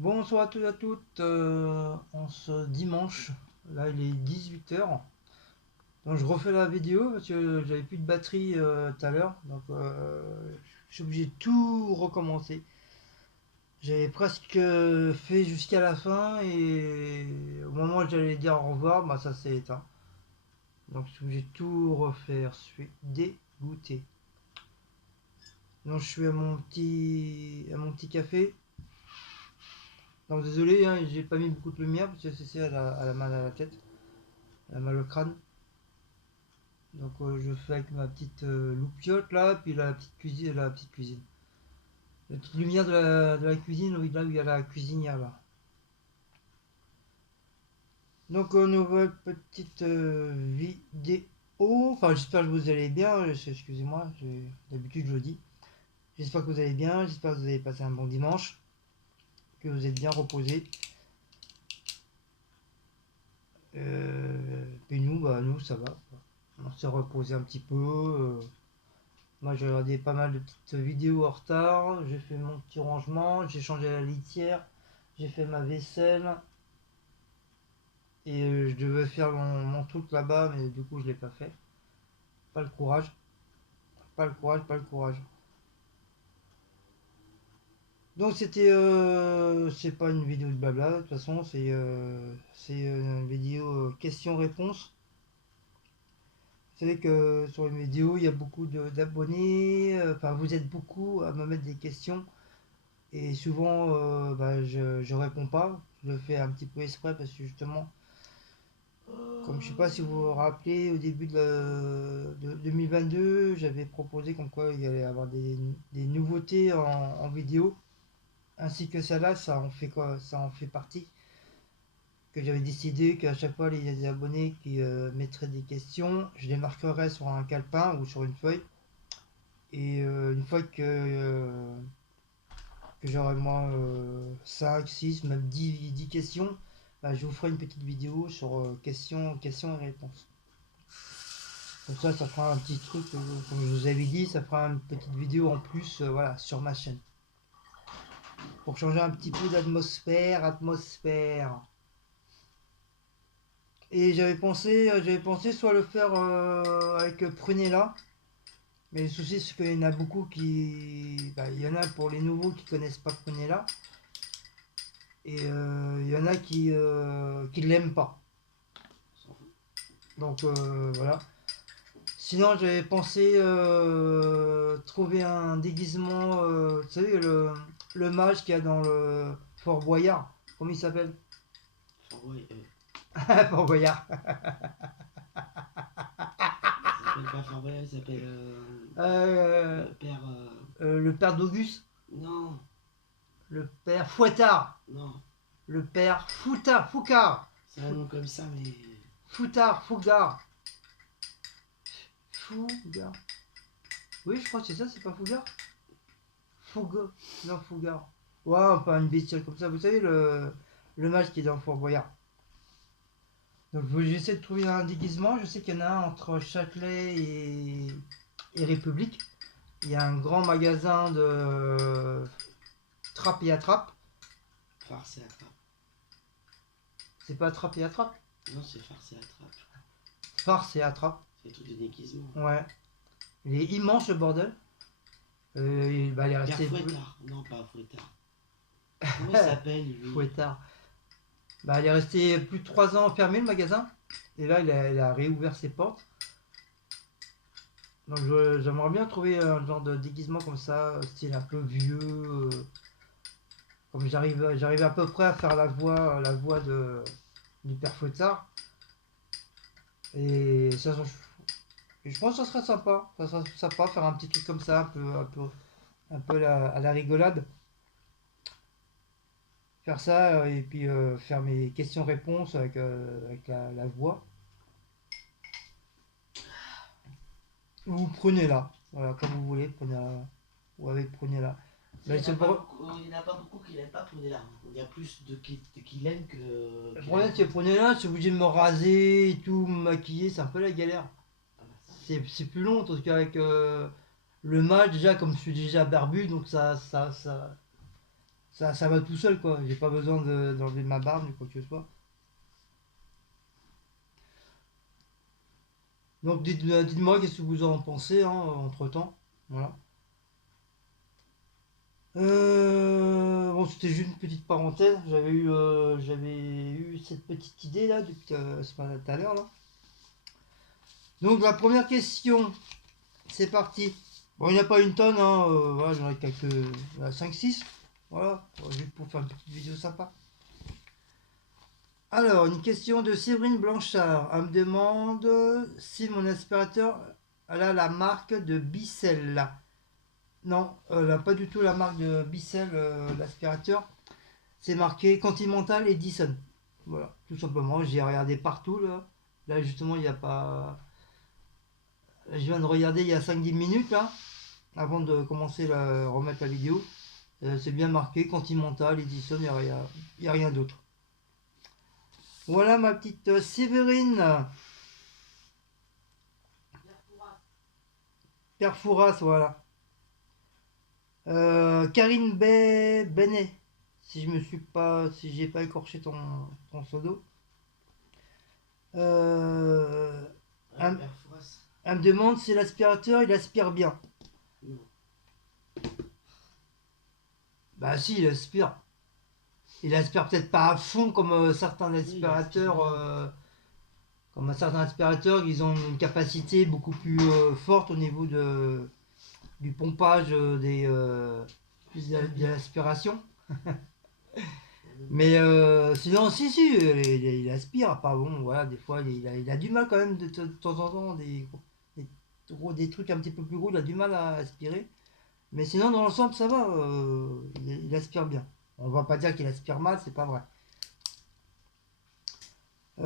Bonsoir à tous et à toutes, on se dimanche, là il est 18 h. Donc je refais la vidéo parce que j'avais plus de batterie tout à l'heure, donc je suis obligé de tout recommencer. J'avais presque fait jusqu'à la fin et au moment où j'allais dire au revoir, bah ça s'est éteint. Donc je suis obligé de tout refaire, je suis dégoûté. Donc je suis à mon petit café. Donc désolé, hein, j'ai pas mis beaucoup de lumière parce que c'est elle a mal à la tête, elle a mal au crâne. Donc je fais avec ma petite loupiote là, puis la petite cuisine. La petite lumière de la cuisine, oui, là où il y a la cuisinière là. Donc nouvelle petite vidéo. Enfin j'espère que vous allez bien, excusez-moi, d'habitude je le dis. J'espère que vous allez bien, j'espère que vous avez passé un bon dimanche, que vous êtes bien reposés. Puis nous ça va. On s'est reposé un petit peu. Moi j'ai regardé pas mal de petites vidéos en retard, j'ai fait mon petit rangement, j'ai changé la litière, j'ai fait ma vaisselle et je devais faire mon truc là-bas mais du coup je l'ai pas fait. Pas le courage, pas le courage, pas le courage. Donc c'est pas une vidéo de blabla, de toute façon c'est une vidéo questions-réponses. Vous savez que sur une vidéo il y a beaucoup d'abonnés, enfin vous êtes beaucoup à me mettre des questions. Et souvent, je réponds pas. Je le fais un petit peu exprès parce que justement, comme je sais pas si vous vous rappelez, au début de 2022, j'avais proposé comme quoi il y allait avoir des nouveautés en vidéo. Ainsi que celle-là, ça en fait quoi? Ça en fait partie. Que j'avais décidé qu'à chaque fois, il y a des abonnés qui mettraient des questions. Je les marquerais sur un calepin ou sur une feuille. Et une fois que j'aurai moi 5, 6, même 10 questions, bah, je vous ferai une petite vidéo sur questions et réponses. Comme ça fera un petit truc, comme je vous avais dit, ça fera une petite vidéo en plus voilà, sur ma chaîne. Pour changer un petit peu atmosphère. Et j'avais pensé soit le faire avec Prunella, mais le souci c'est qu'il y en a beaucoup il y en a pour les nouveaux qui connaissent pas Prunella, et il y en a qui l'aiment pas. Donc voilà. Sinon, j'avais pensé trouver un déguisement, vous savez, le mage qu'il y a dans le Fort Boyard. Comment il s'appelle? Enfin, ouais, Fort Boyard. il s'appelle pas Fort Boyard, il s'appelle Euh, le père. le père d'Auguste. Non, Le père Fouettard. non, Le père Foucard. c'est un nom comme ça, mais. Fougard. Fougard. Oui, je crois que c'est ça, c'est pas Fougard. Fouga. Non, Fougard. Ouais, pas une bestiole comme ça. Vous savez, le mage qui est dans le Fort Boyard. Donc j'essaie de trouver un déguisement. Je sais qu'il y en a un entre Châtelet et République. Il y a un grand magasin de trappe et attrape. Farce et attrape. C'est pas trappe et attrape. Non, c'est farce et attrape. Farce et attrape. C'est tout des déguisements. Ouais. Il est immense le bordel. Il est Père resté Fouettard. Non, pas Fouettard. Comment il s'appelle lui? Fouettard. Il est resté plus de 3 ans fermé le magasin. Et là il a réouvert ses portes. Donc j'aimerais bien trouver un genre de déguisement comme ça, style un peu vieux. Comme j'arrive à peu près à faire la voix du père Fouettard. Et je pense que ça serait sympa. Ça serait sympa faire un petit truc comme ça, un peu à la rigolade. Faire ça et puis faire mes questions-réponses avec la voix. Ou prenez là. Voilà, comme vous voulez, prenez là. Ou avec prenez là. Il n'y en, a pas beaucoup qui l'aiment pas Prunella. Il y a plus qui l'aiment que. Le Qui problème l'aiment c'est pas. que prenez là, je suis obligé de me raser et tout, me maquiller, c'est un peu la galère. Ah bah ça. C'est plus long, parce qu'avec le match, déjà, comme je suis déjà barbu, donc ça ça va tout seul, quoi. J'ai pas besoin d'enlever ma barbe ni quoi que ce soit. Donc dites-moi qu'est-ce que vous en pensez, hein, entre-temps. Voilà. Bon, c'était juste une petite parenthèse. J'avais eu cette petite idée là depuis ce matin tout à l'heure là. Donc la première question, c'est parti. Bon, il n'y a pas une tonne, hein, voilà, j'en ai quelques 5-6. Voilà, juste pour faire une petite vidéo sympa. Alors, une question de Séverine Blanchard. Elle me demande si mon aspirateur elle a la marque de Bicel. Non, elle n'a pas du tout la marque de Bicel, l'aspirateur. C'est marqué Continental Edison. Voilà, tout simplement. J'ai regardé partout là. Là, justement, il n'y a pas. Je viens de regarder il y a 5-10 minutes là, avant de commencer à remettre la vidéo. C'est bien marqué Continental Edison, il n'y a rien d'autre. Voilà ma petite Séverine. Perfouras, voilà. Karine Benet, si j'ai pas écorché ton pseudo. Euh, Ouais, elle, Perforas. elle me demande si l'aspirateur il aspire bien. Non. Bah si, il aspire. Il aspire peut-être pas à fond comme certains Oui, il aspire aspirateurs. bien. Comme certains aspirateurs, ils ont une capacité beaucoup plus forte au niveau du pompage de l'aspiration. Mais sinon, si, il aspire. Pas bon, voilà, des fois, il a du mal quand même de temps en temps. Des trucs un petit peu plus gros, il a du mal à aspirer. Mais sinon, dans l'ensemble, ça va. Il aspire bien. On va pas dire qu'il aspire mal, c'est pas vrai. Elle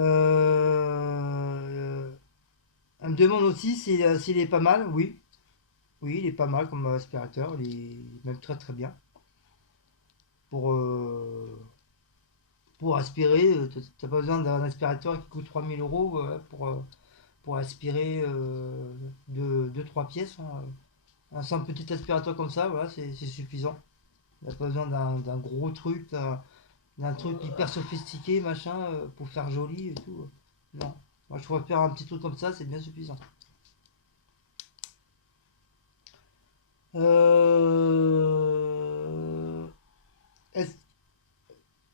me demande aussi s'il est pas mal. Oui, oui, il est pas mal comme aspirateur. Il est même très très bien. Pour, euh, pour aspirer, t'as pas besoin d'un aspirateur qui coûte 3000 € pour aspirer 2-3 pièces, hein. Un simple petit aspirateur comme ça, voilà, c'est suffisant. Il n'y a pas besoin d'un gros truc, d'un truc hyper sophistiqué, machin, pour faire joli et tout. Non. Moi, je préfère un petit truc comme ça, c'est bien suffisant. Euh...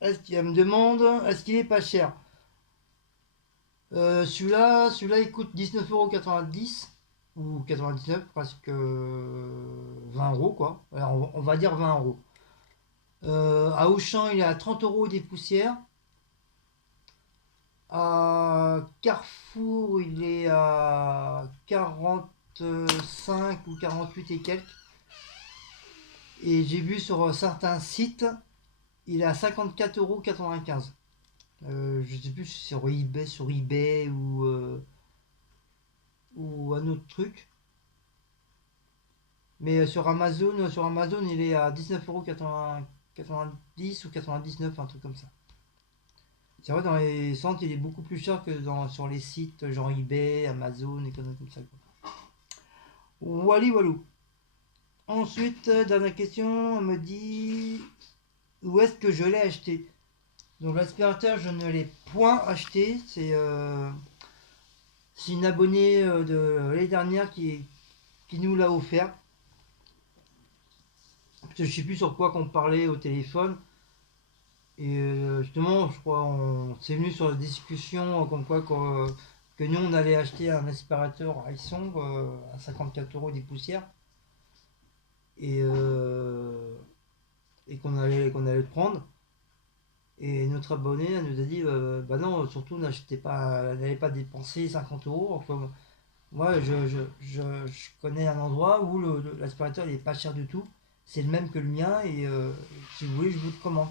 Est-ce qu'elle me demande, est-ce qu'il est pas cher? Celui-là, il coûte 19,90 € ou 99, presque 20 € quoi. Alors, on va dire 20 €. À Auchan, il est à 30 € des poussières. À Carrefour, il est à 45 ou 48 et quelques. Et j'ai vu sur certains sites, il est à 54,95 €. Je sais plus si c'est sur eBay ou un autre truc. Mais sur Amazon, il est à 19,90 € ou 99, un truc comme ça. C'est vrai, dans les centres, il est beaucoup plus cher que sur les sites genre eBay, Amazon et conneries comme ça, quoi. Wally Walou. Ensuite, dernière question, on me dit où est-ce que je l'ai acheté. Donc l'aspirateur, je ne l'ai point acheté. C'est une abonnée de l'année dernière qui nous l'a offert. Parce que je sais plus sur quoi qu'on parlait au téléphone. Et justement, je crois, c'est venu sur la discussion comme quoi que nous, on allait acheter un aspirateur Dyson à 54 € des poussières. Et, qu'on allait le prendre. Et notre abonné elle nous a dit bah non, surtout n'allez pas dépenser 50 €. Enfin, moi, je connais un endroit où l'aspirateur il est pas cher du tout. C'est le même que le mien et si vous voulez, je vous le commande.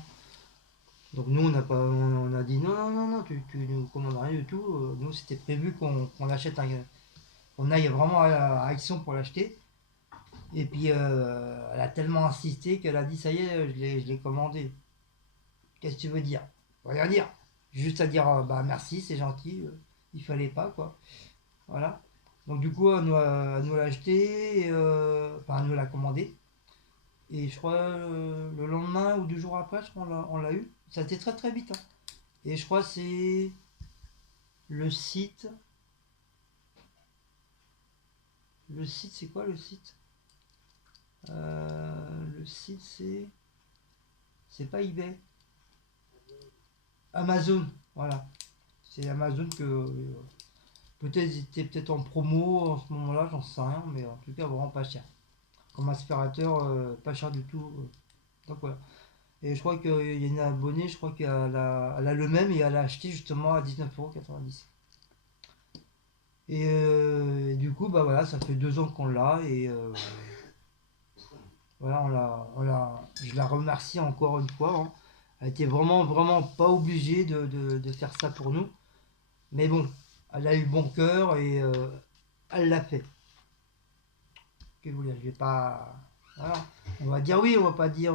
Donc nous, on a dit non, non, non, non, tu nous commandes rien du tout. Nous, c'était prévu qu'on achète qu'on aille vraiment à Action pour l'acheter. Et puis, elle a tellement insisté qu'elle a dit ça y est, je l'ai commandé. Qu'est-ce que tu veux dire? Rien dire. Juste à dire bah merci, c'est gentil. Il fallait pas quoi. Voilà. Donc du coup, elle nous l'a acheté, enfin, elle nous l'a commandé. Et je crois le lendemain ou 2 jours après, je crois on l'a eu. Ça a été très très vite, hein. Et je crois que c'est le site. Le site, c'est quoi le site? Le site, c'est pas eBay. Amazon, voilà. C'est Amazon que peut-être ils étaient peut-être en promo en ce moment-là, j'en sais rien, mais en tout cas vraiment pas cher. Comme aspirateur, pas cher du tout. Donc voilà. Et je crois qu'il y a une abonnée, je crois elle a le même et elle a acheté justement à 19,90 €. Et du coup, bah voilà, ça fait 2 ans qu'on l'a et voilà, je la remercie encore une fois, hein. Elle était vraiment, vraiment pas obligée de faire ça pour nous. Mais bon, elle a eu bon cœur et elle l'a fait. Que vous voulez, je vais pas. Voilà. On va dire oui, on va pas dire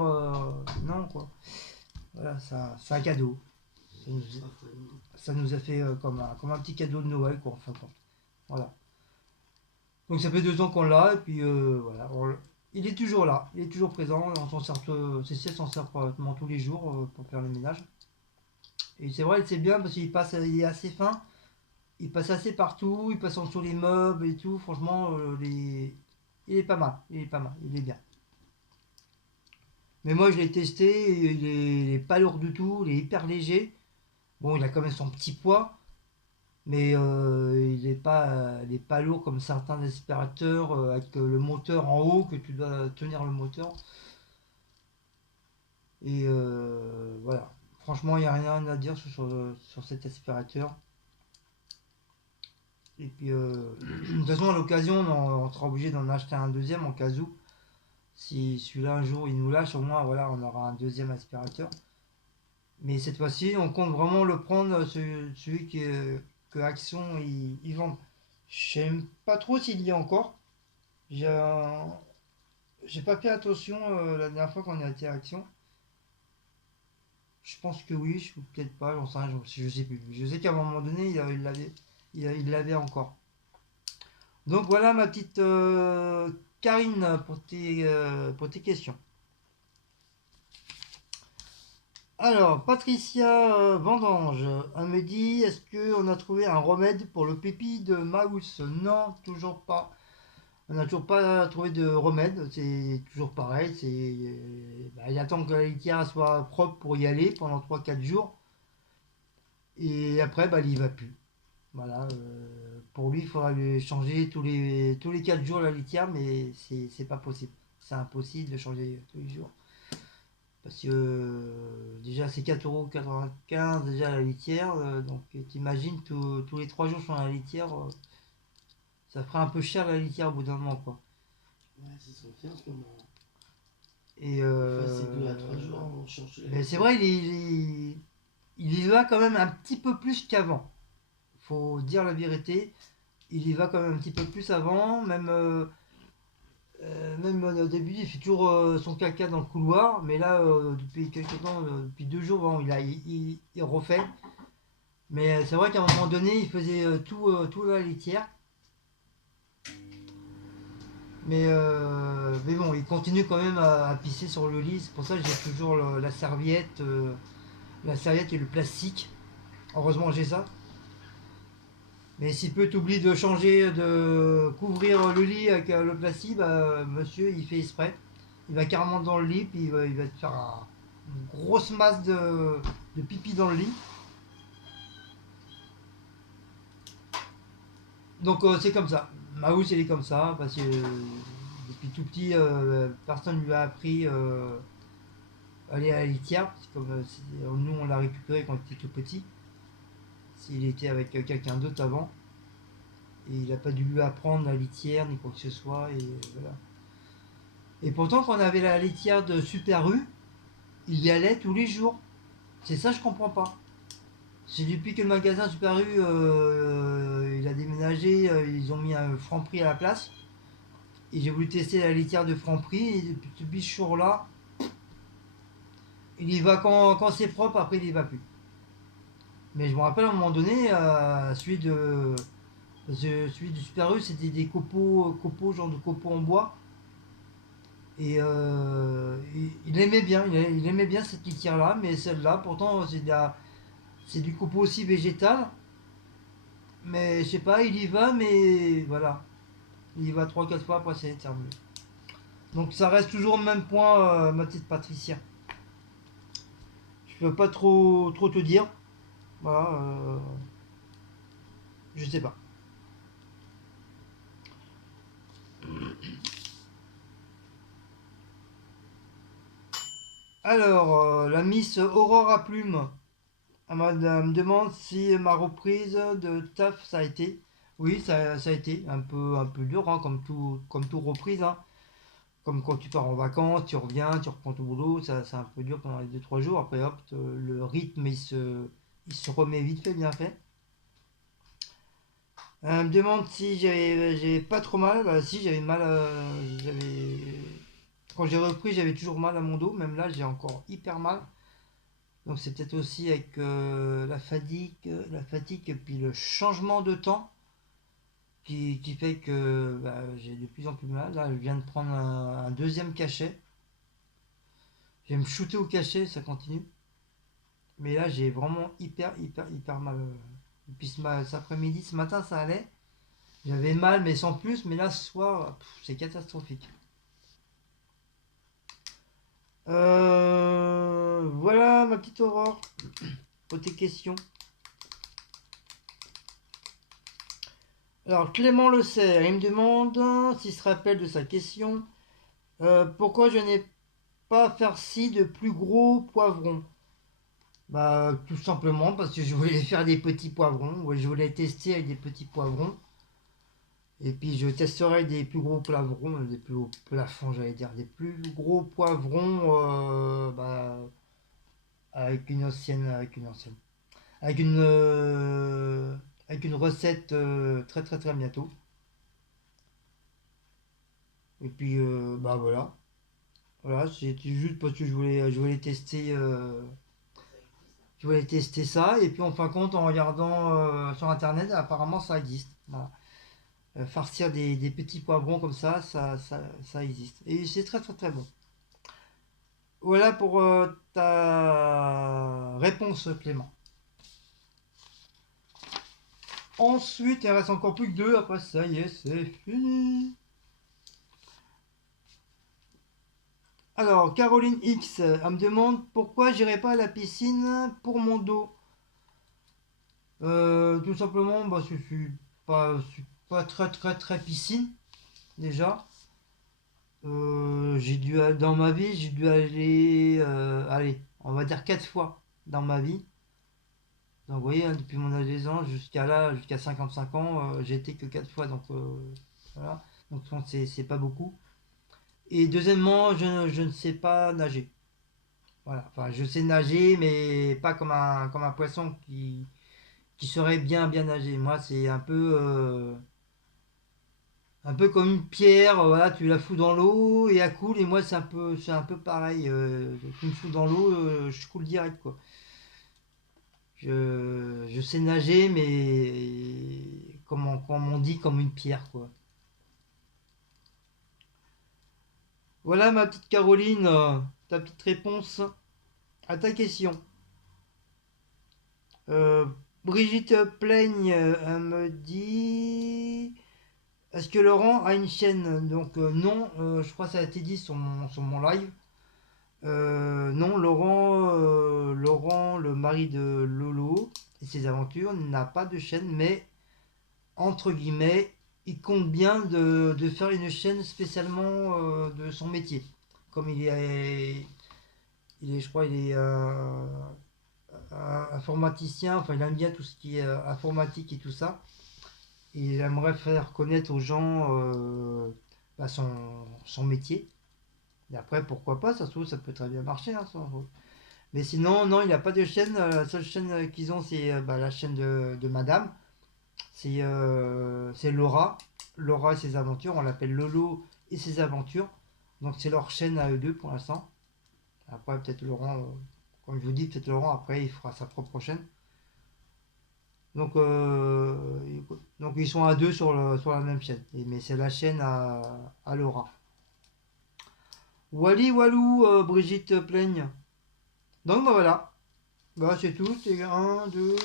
non, quoi. Voilà, ça, c'est un cadeau. Ça nous, ça nous a fait comme un petit cadeau de Noël, quoi, en fin de compte. Voilà. Donc ça fait 2 ans qu'on l'a, et puis voilà. Il est toujours là, il est toujours présent. On s'en sert, CC s'en sert pratiquement tous les jours pour faire le ménage. Et c'est vrai, c'est bien parce il est assez fin, il passe assez partout, il passe en dessous les meubles et tout. Franchement, il est pas mal, il est pas mal, il est bien. Mais moi je l'ai testé, et il est pas lourd du tout, il est hyper léger. Bon, il a quand même son petit poids, mais il est pas lourd comme certains aspirateurs avec le moteur en haut que tu dois tenir le moteur. Et voilà. Franchement, il n'y a rien à dire sur cet aspirateur. Et puis, de toute façon, à l'occasion, on sera obligé d'en acheter un deuxième en cas où. Si celui-là un jour il nous lâche, au moins voilà, on aura un deuxième aspirateur. Mais cette fois-ci, on compte vraiment le prendre, celui que Action ils vendent. Je sais pas trop s'il y a encore. J'ai j'ai pas fait attention la dernière fois qu'on a été à Action. Je pense que oui, je peut-être pas, j'en sais rien, je sais plus. Je sais qu'à un moment donné, il l'avait encore. Donc voilà ma petite Karine pour tes questions. Alors, Patricia Vendange, elle me dit, est-ce qu'on a trouvé un remède pour le pépi de Maus? Non, toujours pas. On n'a toujours pas trouvé de remède, c'est toujours pareil. Il attend que la litière soit propre pour y aller pendant 3 4 jours. Et après, bah, il y va plus. Voilà, pour lui, il faudra lui changer tous les 4 jours la litière, mais c'est pas possible. C'est impossible de changer tous les jours. Parce que déjà c'est 4,95 € déjà la litière, donc t'imagines tous les 3 jours sur la litière, ça fera un peu cher la litière au bout d'un moment quoi. Ouais, c'est ce qu'on fait en ce moment. Et Enfin, c'est 2 à 3 jours, on change la mais c'est litière. vrai, il y va quand même un petit peu plus qu'avant. Faut dire la vérité, il y va quand même un petit peu plus avant, même au début, il fait toujours son caca dans le couloir, mais là, depuis quelques temps, depuis 2 jours, bon, il refait. Mais c'est vrai qu'à un moment donné, il faisait tout à la litière. Mais bon, il continue quand même à pisser sur le lit. C'est pour ça que j'ai toujours la serviette et le plastique. Heureusement, j'ai ça. Mais s'il peut t'oublier de changer, de couvrir le lit avec le plastique, bah, monsieur, il fait exprès. Il va carrément dans le lit, puis il va te faire une grosse masse de pipi dans le lit. Donc c'est comme ça. Maus, il est comme ça, parce que depuis tout petit, personne lui a appris à aller à la litière. Parce que nous, on l'a récupéré quand il était tout petit. S'il était avec quelqu'un d'autre avant. Et il n'a pas dû lui apprendre la litière, ni quoi que ce soit. Et voilà. Et pourtant, quand on avait la litière de Super U, il y allait tous les jours. C'est ça, je comprends pas. C'est depuis que le magasin Super U il a déménagé, ils ont mis un Franprix à la place. Et j'ai voulu tester la litière de Franprix. Et depuis ce jour-là, il y va quand c'est propre, après il y va plus. Mais je me rappelle à un moment donné, celui du Super U, c'était des copeaux, genre de copeaux en bois. Et il aimait bien, il aimait bien cette litière-là, mais celle-là, pourtant, c'est du copeau aussi végétal. Mais je sais pas, il y va, mais voilà. Il y va trois quatre fois, après c'est terminé. Donc ça reste toujours le même point, ma petite Patricia. Je peux pas trop te dire. Voilà, je sais pas. Alors, la Miss Aurore à plumes, elle me demande si ma reprise de taf ça a été. Oui, ça a été un peu dur, hein, comme tout reprise. Hein. Comme quand tu pars en vacances, tu reviens, tu reprends ton boulot, ça c'est un peu dur pendant les deux trois jours. Après, hop, le rythme il se remet vite fait, bien fait. Elle me demande si j'avais pas trop mal. Bah, si, j'avais mal. Quand j'ai repris, j'avais toujours mal à mon dos. Même là, j'ai encore hyper mal. Donc c'est peut-être aussi avec la fatigue et puis le changement de temps qui fait que bah, j'ai de plus en plus mal. Là, je viens de prendre un deuxième cachet. Je vais me shooter au cachet, ça continue. Mais là, j'ai vraiment hyper mal. Et puis cet après-midi, ce matin, ça allait. J'avais mal, mais sans plus. Mais là, ce soir, c'est catastrophique. Voilà ma petite Aurore pour tes questions. Alors Clément Le Serre, il me demande s'il se rappelle de sa question. Pourquoi je n'ai pas farci de plus gros poivrons? Bah tout simplement parce que je voulais faire des petits poivrons. Ouais, je voulais tester avec des petits poivrons. Et puis je testerai des plus gros poivrons, des plus gros plafonds, j'allais dire, des plus gros poivrons bah, avec avec une recette très bientôt. Et puis bah voilà, voilà, c'était juste parce que je voulais tester ça. Et puis en fin de compte, en regardant sur internet, apparemment ça existe. Voilà. Farcir des petits poivrons comme ça existe. Et c'est très bon. Voilà pour ta réponse, Clément. Ensuite, il reste encore plus que deux. Après, ça y est, c'est fini. Alors, Caroline X, elle me demande pourquoi j'irai pas à la piscine pour mon dos. Tout simplement, bah, je suis pas très piscine déjà. Dans ma vie, j'ai dû aller, allez, on va dire quatre fois dans ma vie. Donc, vous voyez, hein, depuis mon adolescence jusqu'à là, jusqu'à 55 ans, j'ai été que 4 fois. Donc, voilà. Donc, c'est pas beaucoup. Et deuxièmement, je ne sais pas nager. Voilà. Enfin, je sais nager, mais pas comme un poisson qui saurait bien nager. Moi, c'est un peu comme une pierre. Voilà, tu la fous dans l'eau et elle coule. Et moi, c'est un peu pareil. Tu me fous dans l'eau, je coule direct, quoi. Je sais nager, mais comme on dit, comme une pierre, quoi. Voilà ma petite Caroline, ta petite réponse à ta question. Euh, Brigitte Plaigne, elle me dit est-ce que Laurent a une chaîne? Donc, non, je crois que ça a été dit sur mon live. Non, Laurent, le mari de Lolo et ses aventures, n'a pas de chaîne, mais entre guillemets, il compte bien de faire une chaîne spécialement de son métier. Comme je crois, il est informaticien, enfin il aime bien tout ce qui est informatique et tout ça. Et il aimerait faire connaître aux gens bah, son métier. Et après, pourquoi pas, ça se trouve, ça peut très bien marcher. Hein, mais sinon, non, il n'y a pas de chaîne. La seule chaîne qu'ils ont, c'est bah, la chaîne de Madame. C'est Laura. Laura et ses aventures. On l'appelle Lolo et ses aventures. Donc c'est leur chaîne à eux deux pour l'instant. Après, peut-être Laurent, comme je vous dis, peut-être Laurent, après, il fera sa propre chaîne. Donc, donc ils sont à deux sur la même chaîne. Mais c'est la chaîne à Laura. Wally Walou, Brigitte Plaigne. Donc bah voilà. Bah c'est tout. C'est 1, 2,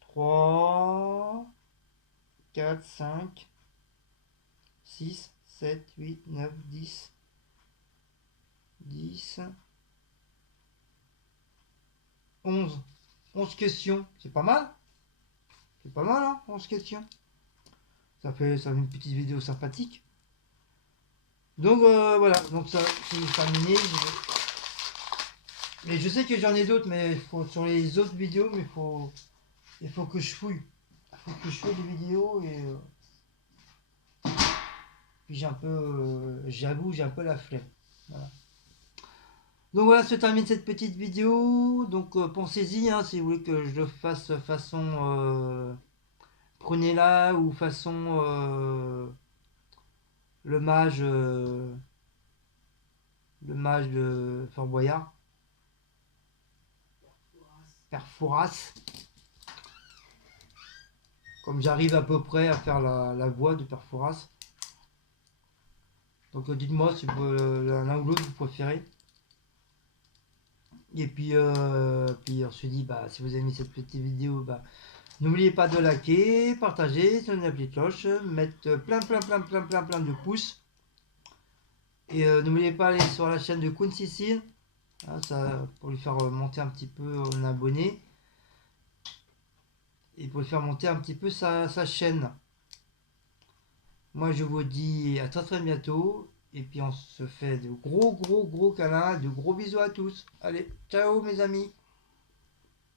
3, 4, 5, 6, 7, 8, 9, 10. 10, 11. 11 questions. C'est pas mal. C'est pas mal, hein, 11 questions. Ça fait une petite vidéo sympathique. Donc voilà, donc ça c'est terminé. Mais je sais que j'en ai d'autres, mais sur les autres vidéos, mais il faut que je fouille. Il faut que je fouille les vidéos et puis j'ai un peu, j'avoue, j'ai un peu la flemme. Voilà. Donc voilà, se termine cette petite vidéo. Donc pensez-y, hein, si vous voulez que je le fasse façon prenez-la ou façon le mage, le mage de Fort Boyard, Père Fouras. Comme j'arrive à peu près à faire la voix de Père Fouras. Donc dites-moi si l'un ou l'autre vous préférez. Et puis on se dit, bah, si vous avez aimé cette petite vidéo, bah, n'oubliez pas de liker, partager, sonner la petite cloche, mettre plein de pouces. Et n'oubliez pas d'aller sur la chaîne de Kun Sicile, hein, ça, pour lui faire monter un petit peu en abonné. Et pour lui faire monter un petit peu sa chaîne. Moi je vous dis à très bientôt. Et puis on se fait de gros câlins, de gros bisous à tous. Allez, ciao mes amis.